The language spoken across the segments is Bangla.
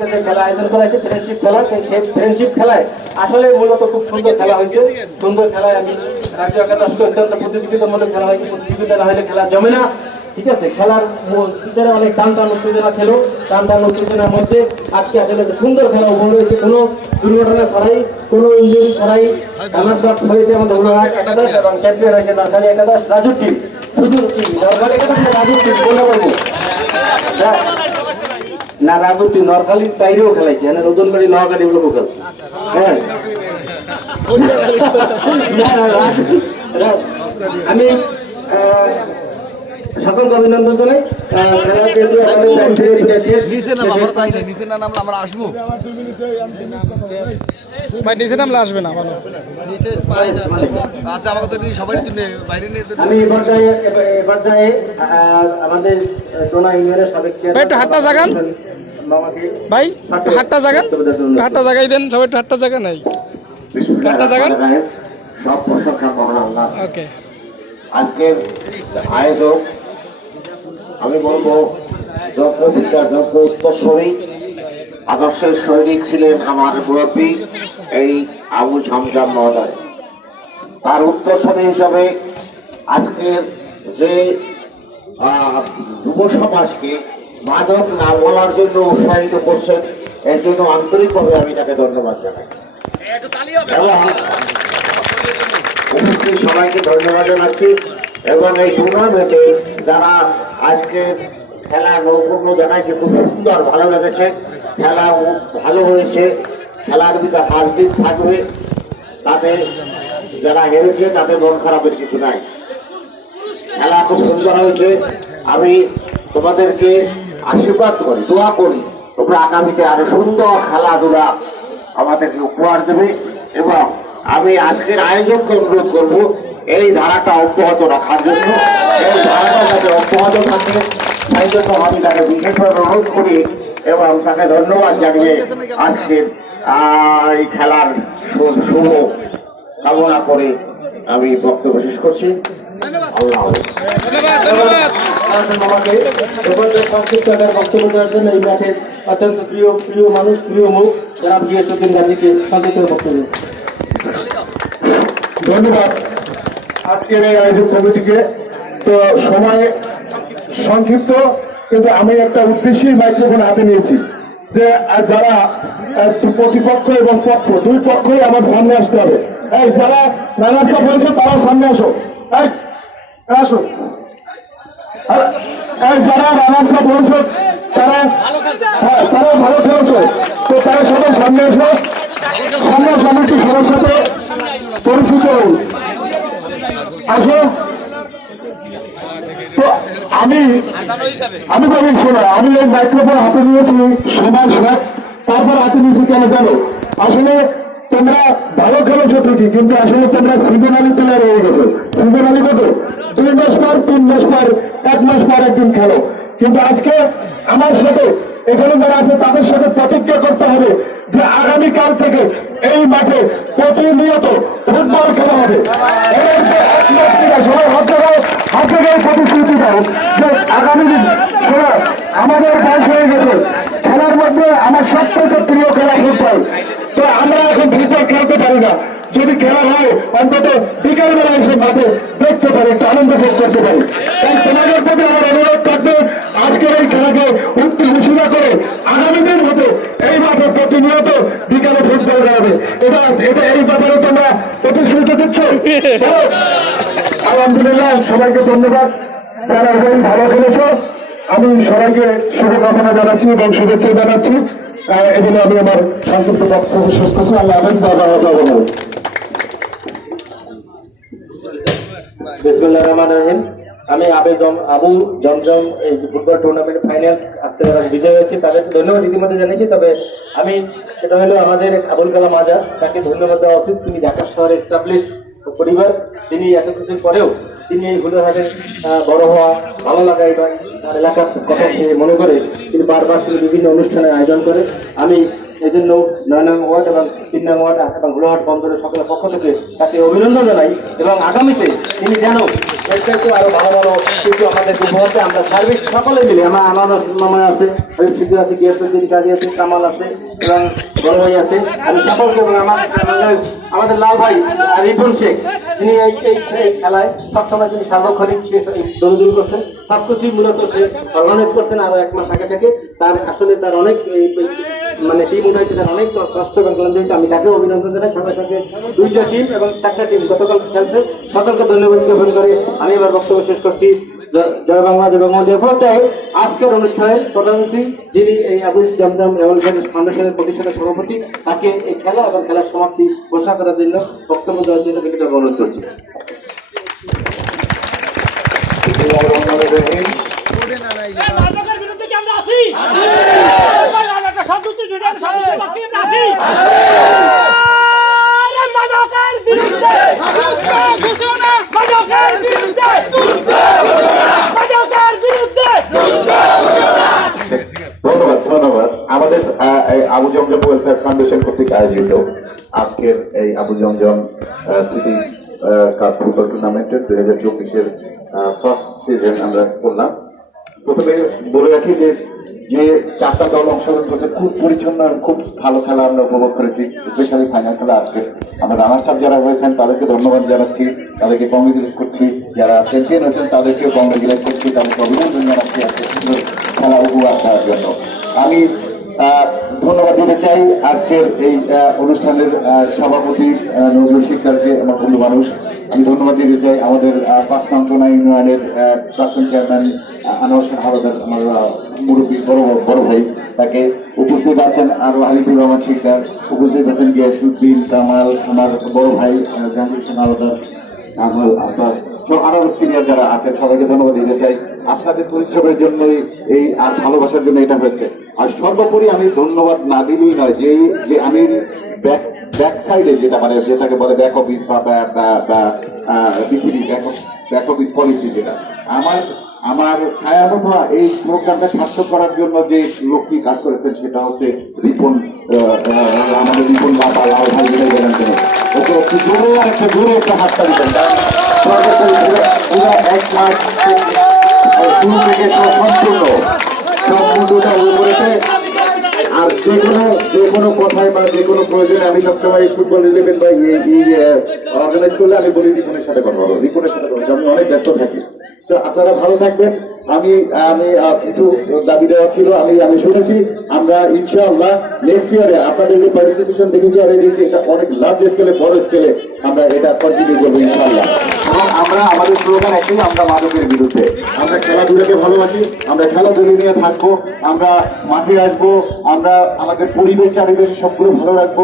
যে খেলা আয়োজন করা হয়েছে ফ্রেন্ডশিপ খেলা সেই ফ্রেন্ডশিপ খেলায় আসলে মূলত খুব সুন্দর খেলা হয়েছে। সুন্দর খেলায় আমি রাজ্য একাদশকে অত্যন্ত প্রতিযোগিতামূলক খেলা হয়েছে প্রতিযোগিতা না হলে খেলা জমে না। ঠিক আছে খেলার ভিতরে অনেক টান টান উত্তেজনা ছিল টান টান উত্তেজনার মধ্যে আজকে আসলে সুন্দর খেলা উপভোগ হয়েছে কোনো দুর্ঘটনা ছাড়াই কোনো ইঞ্জুরি রানার্স আপ হয়েছে আমাদের উল্লাহাট একাদশ এবং চ্যাম্পিয়ন হয়েছে নার্সারি একাদশ। রাজুর টিম শুধু টিম নর্মাল একাদশ রাজুর টিম বলতে পারব হ্যাঁ। না রাজুতি নরখালি বাইরেও খেলাইছে মানে ওজন করে গুলো খেলছে হ্যাঁ। আমি সকলকে অভিনন্দন জানাই। নিচে নাম আমার তাই না নিচে না নামলে আমরা আসব। ভাই নিচে নামলে আসবে না ভালো। নিচে পাই না আচ্ছা আমাকে তো নিয়ে সবাই বাইরে নিয়ে আমি এবার যাই এবার যাই আমাদের আহ, টোনা ইউনিয়নের সাবেক ভাই, হাতটা জাগান। ভাই হাতটা জাগান। হাতটা জাগাই দেন, সবাই প্রশংসা মহান আল্লাহ ওকে। আয়োজক, আমি বলব যোগ্য উত্তরস্বরী আদর্শের সৈনিক ছিলেন আমার মুরব্বী, এই আবু ঝমঝম মহোদয়। তার উত্তরস্বরী হিসাবে আজকের যে যুব সমাজকে মাদক না বলার জন্য উৎসাহিত করছেন, এর জন্য আন্তরিকভাবে আমি তাকে ধন্যবাদ জানাই। সবাইকে ধন্যবাদ জানাচ্ছি। এবং এই টুর্নামেন্টে যারা আজকে খেলা নৈপুণ্য দেখাইছে, খুব সুন্দর ভালো লেগেছে। খেলা ভালো হয়েছে, খেলার ভিতরে হার জিত থাকবে। তাতে যারা হেরেছে তাদের মন খারাপের কিছু নাই। খেলা খুব সুন্দর হয়েছে। আমি তোমাদেরকে আশীর্বাদ করি, দোয়া করি। তোমরা আগামীতে আরও সুন্দর খেলাধুলা আমাদেরকে উপহার দেবে এবং আমি আজকের আয়োজককে অনুরোধ করব, এই ধারাটা অব্যাহত রাখার জন্য। এই ধারাটা যাতে অব্যাহত থাকে, সেই জন্য আমি তাকে বিশেষভাবে অনুরোধ করি এবং তাকে ধন্যবাদ জানিয়ে আজকের এই খেলার শুভ কামনা করে আমি বক্তব্য শেষ করছি। সংক্ষিপ্ত আকার বক্তব্য দেওয়ার জন্য এই মাঠের অত্যন্ত প্রিয় প্রিয় মানুষ প্রিয় মুখ যারা গিয়েছেন গান্ধীকে সংক্ষিপ্ত বক্তব্য ধন্যবাদ আজকের এই আয়োজক কমিটিকে। তো সময় সংক্ষিপ্ত কিন্তু আমি একটা উদ্দেশ্যেই মাইক্রোফোন হাতে নিয়েছি যে যারা প্রতিপক্ষ এবং পক্ষ দুই পক্ষই আমার সামনে আসতে হবে। এই যারা বলছে তারা সামনে আসো। আসো। যারা রানার্সা বলছো, তারা হ্যাঁ তারা ভালো খেলছো। তো তারা সবাই সামনে একটু সবার সাথে পরিচিত আসো। তো আমি আমি তো শোনো, আমি এই মাইক্রোফোন হাতে নিয়েছি সময় শেখ তারপর হাতে নিয়েছি, কেন জানো? আসলে তোমরা ভালো খেলেছো ঠিকই, কিন্তু আসলে তোমরা সিজনালি প্লেয়ার হয়ে গেছো। সিজনালি কত? দুই মাস পর, তিন মাস পর, এক মাস পর একদিন খেলো। কিন্তু আজকে আমার সাথে, এখানে যারা আছে, তাদের সাথে প্রতিজ্ঞা করতে হবে যে আগামীকাল থেকে এই মাঠে প্রতিনিয়ত ফুটবল খেলা হবে। আমাদের বয়স হয়ে গেছে। খেলার মধ্যে আমার সবথেকে প্রিয় খেলা ফুটবল তো আমরা এখন ফুটবল খেলতে পারি না। যদি খেলা হয়, অন্তত বিকাল বেলা এসে মাঠে দেখতে পারি, একটু আনন্দ ভোগ করতে পারি। তাই তোমাদের প্রতি আমার অনুরোধ থাকবে, আজকের এই খেলাকে উত্তি ঘোষণা করে আগামী দিন হতে এই মাঠে প্রতিনিয়ত বিকালে ফুটবল খেলাবে। এটা এটা এই ব্যাপারে তোমরা প্রতিশ্রুতি দিচ্ছ? আলহামদুলিল্লাহ, সবাইকে ধন্যবাদ। তারা ভালো খেলেছ, আমি সবাইকে শুভকামনা জানাচ্ছি এবং শুভেচ্ছা জানাচ্ছি। এগুলো আমি আমার সংক্ষিপ্ত করছি। আল্লাহ বাবা বাবা রহমান রহিম। আমি আবে জম আবু জমজম, এই ফুটবল টুর্নামেন্ট ফাইনাল যারা বিজয় হয়েছে তাদেরকে ধন্যবাদ ইতিমধ্যে জানিয়েছি, তবে আমি সেটা হলো আমাদের আবুল কালাম আজাদ, তাকে ধন্যবাদ দেওয়া উচিত। তিনি ঢাকা শহরে এস্টাবলিশ পরিবার, তিনি এত কিছুর পরেও তিনি এই হুলোহাটের বড় হওয়া ভালো লাগা এবং তার এলাকার কথা সে মনে করে তিনি বারবার তিনি বিভিন্ন অনুষ্ঠানের আয়োজন করে। আমি এই জন্য নয় নং ওয়ার্ড এবং তিন নং ওয়ার্ড এবং ঘোড়াহাট বন্দরের সকলের পক্ষ থেকে তাকে অভিনন্দন জানাই এবং আগামীতে তিনি যেন এর ভালো ভালো কিছু আমাদের আমরা সার্ভিস সকলে মিলে, আমার নামে আছে কাজী আছে কামাল আছে এবং বড় ভাই আছে, আমি আমার আমাদের লাল ভাই আর রিপন শেখ, তিনি এই এই খেলায় সবসময় তিনি সার্বক্ষণিক দৌড়দৌড়ি করছেন। সবকিছুই মূলত সে অর্গানাইজ করছেন আরও এক মাস আগে থেকে। তার আসলে তার অনেক মানে টিম তার অনেক কষ্ট এবং ক্লান্তি হয়েছে আমি তাকেও অভিনন্দন জানাই। সঙ্গে সঙ্গে দুইটা টিম এবং চারটা টিম গতকাল খেলছে। সকলকে ধন্যবাদ জ্ঞাপন করে আমি এবার বক্তব্য শেষ করছি। জয় বাংলা জয় বাংলা। জয় আজকের অনুষ্ঠানে প্রধানমন্ত্রী যিনি এই আবুল জমজম রেভলিউশন ফাউন্ডেশনের প্রতিষ্ঠানের সভাপতি, তাকে এই খেলা এবং খেলার সমাপ্তি ঘোষণা করার জন্য বক্তব্য দেওয়ার জন্য অনুরোধ করছি এই মাদকের বিরুদ্ধে কি আমরা আছি ভাই, আর মাদকের বিরুদ্ধে। ঘোষণা। মাদকের বিরুদ্ধে। ধন্যবাদ ধন্যবাদ। আমাদের এই আবু জমজম ওয়েলফেয়ার ফাউন্ডেশন কর্তৃক আয়োজিত আজকের এই আবু জমজম স্মৃতি কাপ ফুটবল টুর্নামেন্টের দুই হাজার চব্বিশের ফার্স্ট সিজন আমরা করলাম। প্রথমে বলে রাখি যে যে চারটা দল অংশগ্রহণ করছে, খুব পরিচ্ছন্ন খুব ভালো খেলা আমরা উপভোগ করেছি স্পেশালি ফাইনাল খেলা আজকে। আমরা রানার সাহেব যারা হয়েছেন, তাদেরকে ধন্যবাদ জানাচ্ছি, তাদেরকে কংগ্রেচুলেট করছি। যারা চ্যাম্পিয়ন হয়েছেন, তাদেরকেও কংগ্রেচুলেট করছি। তাদেরকে অভিনন্দন জানাচ্ছি আজকে সুন্দর খেলা উপহার দেওয়ার জন্য। আমি ধন্যবাদ দিতে চাই আজকের এই অনুষ্ঠানের সভাপতি নজরুল শিকদারকে আমার বন্ধু মানুষ। আমি ধন্যবাদ দিতে চাই আমাদের পাঁচ নংটনা ইউনিয়নের প্রাক্তন চেয়ারম্যান আনোয়ার হাওলাদার আমার মুরব্বী বড় বড় ভাই, তাকে উপস্থিত আছেন আরও আলিপুর রহমান শিকদার, উপস্থিত আছেন গিয়াসুদ্দিন কামাল, আমার বড় ভাই জাহাঙ্গীর হোসেন আমার আপনার সব আরও সিনিয়র যারা আছেন, সবাইকে ধন্যবাদ দিতে চাই। আপনাদের পরিশ্রমের জন্যই এই আর ভালোবাসার জন্য এটা হয়েছে। আর সর্বোপরি আমি ধন্যবাদ না দিলেই নয়, যে যে আমি ব্যাক ব্যাক সাইডে যেটা মানে যেটাকে বলে ব্যাক অফিস বা বিসিবি ব্যাক অফিস পলিসি যেটা। আমার আমার ছায়া মতো এই প্রোগ্রামটা সার্থক করার জন্য যে লোকটি কাজ করেছেন, সেটা হচ্ছে রিপন আমাদের রিপন বাবা, লাল ভাই যেটা গেলেন কেন ওকে, একটু জোরে একটা জোরে একটা পুরো- পুরো এক মাস শুরু থেকে সম্পূর্ণ। সম্পূর্ণটা আর যে কোনো যে কোনো কথায় বা যে কোনো প্রয়োজনে আমি সবসময় ফুটবল ইলেভেন বা অর্গানাইজ করলে আমি বলি রিপনের সাথে কথা বলো রিপনের সাথে কথা। আমি অনেক ব্যস্ত থাকি। তো আপনারা ভালো থাকবেন। আমি আমি কিছু দাবি দেওয়া ছিল, আমি আমি শুনেছি। আমরা, ইনশাআল্লাহ নেক্সট ইয়ারে আপনাদের যে পার্টিসিপেশন দেখেছি আর এই এটা অনেক লার্জ স্কেলে বড় স্কেলে আমরা এটা কন্টিনিউ করব ইনশাআল্লাহ। আমরা আমাদের স্লোগান একটাই আমরা মাদকের বিরুদ্ধে। আমরা খেলাধুলাকে ভালোবাসি, আমরা খেলাধুলা নিয়ে থাকব, আমরা মাঠে আসব, আমরা আমাদের পরিবেশ চারিবেশ সবগুলো ভালো রাখব,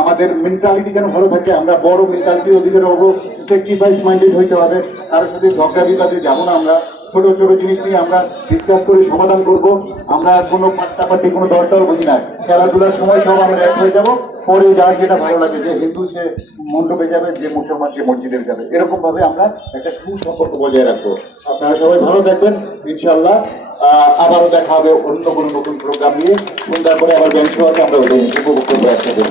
আমাদের মেন্টালিটি যেন ভালো থাকে, আমরা বড় মেন্টালিটি ওদিকে হব। স্যাক্রিফাইস মাইন্ডেড হইতে হবে, কারোর সাথে ঝগড়া বিবাদে যাব না আমরা। ছোট ছোট জিনিস নিয়ে আমরা ডিসকাস করে সমাধান করব। আমরা কোনো পাট্টাপাটি কোনো দরটাও বুঝি না। খেলাধুলার সময় সব আমরা এক হয়ে যাব। পরে যার যেটা ভালো লাগে, যে হিন্দু সে মণ্ডপে যাবে, যে মুসলমান সে মসজিদে যাবে। এরকম ভাবে আমরা একটা সুসম্পর্ক বজায় রাখব। আপনারা সবাই ভালো থাকবেন ইনশাল্লাহ আবারও দেখা হবে অন্য কোনো নতুন প্রোগ্রাম নিয়ে। সন্ধ্যার পরে আবার ব্যাংক আছে, আমরা ওদের উপভোগ করব একসাথে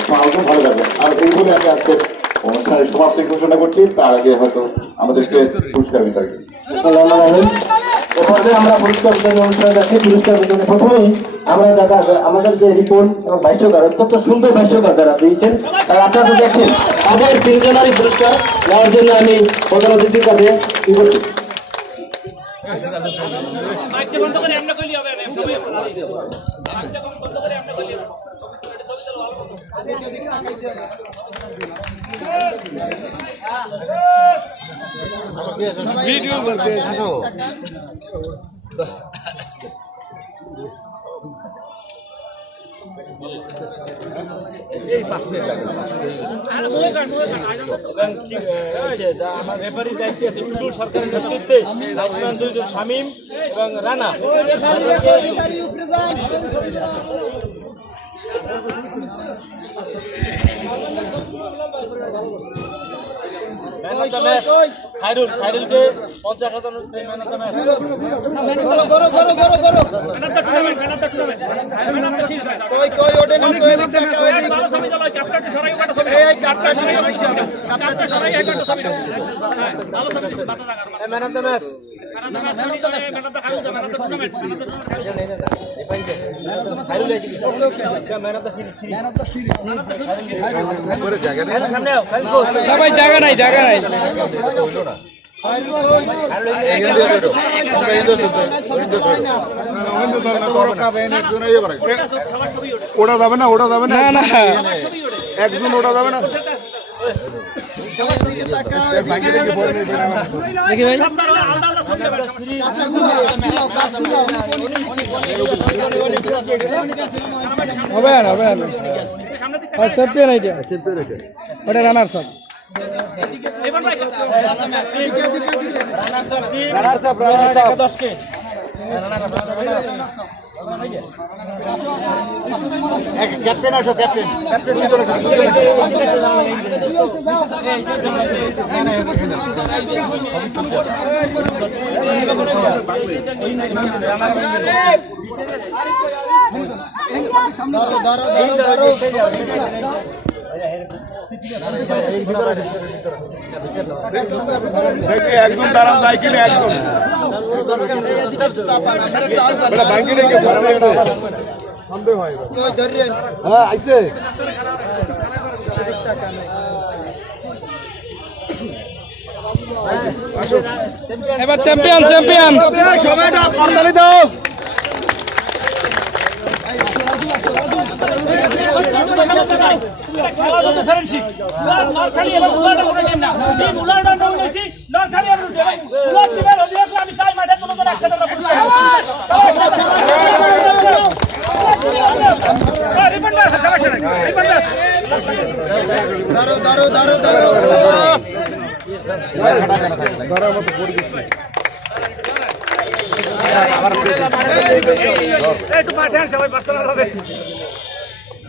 আপনারা ভালো থাকবেন আর এই বলে আমি আজকে অনুষ্ঠানের সমাপ্তি ঘোষণা করছি। তার আগে হয়তো আমাদেরকে পুরস্কার বিতরণ সাল্লাল্লাহু আলাইহি এ পর্যায়ে আমরা পুরস্কার বিতরণ প্রথমেই আমাদের যে রিপোর্ট এবং ভাষ্যকার অত্যন্ত সুন্দর ভাষ্যকার যারা দিয়েছেন তারা আপনারা তো দেখছেন তাদের তিনজনারই পুরস্কার নেওয়ার জন্য আমি প্রধান কাছে ভিডিও করতে আর আমার রেফারি দায়িত্বে আছে টুটুল সরকারের নেতৃত্বে লাইসম্যান দুইজন শামীম এবং Rana. Match ম্যানারটা man of the match man of the match man of the match man of the tournament জায়গা নাই জায়গা নাই। ওটা যাবে না ওটা যাবে না। একজন ওটা যাবে না। দেখি ভাই। হবে না হবে না দিকে আর চ্যাম্পিয়ন আইডিয়া ওটা রানার সাপ রানার ভাই ক্যাপ্টেন আসো ক্যাপ্টেন। ধরো ধরো ধরো ধরিয়েন এবার চ্যাম্পিয়ন চ্যাম্পিয়ন সময়টা করতালি দাও। কোনো একসাথে আমরা ফুটবল রিপোর্ট আছে সমস্যা নাই একটু পাঠান সবাই পার্সোনাল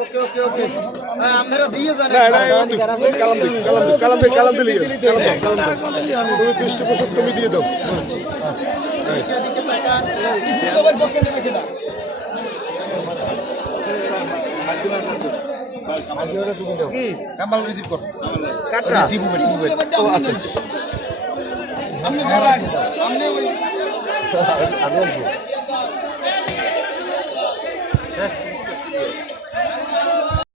ওকে ওকে ওকে আমরা দিয়ে যান কালাম দে কালাম দিলি তুমি পৃষ্ঠপোষক তুমি দিয়ে দাও। এদিকে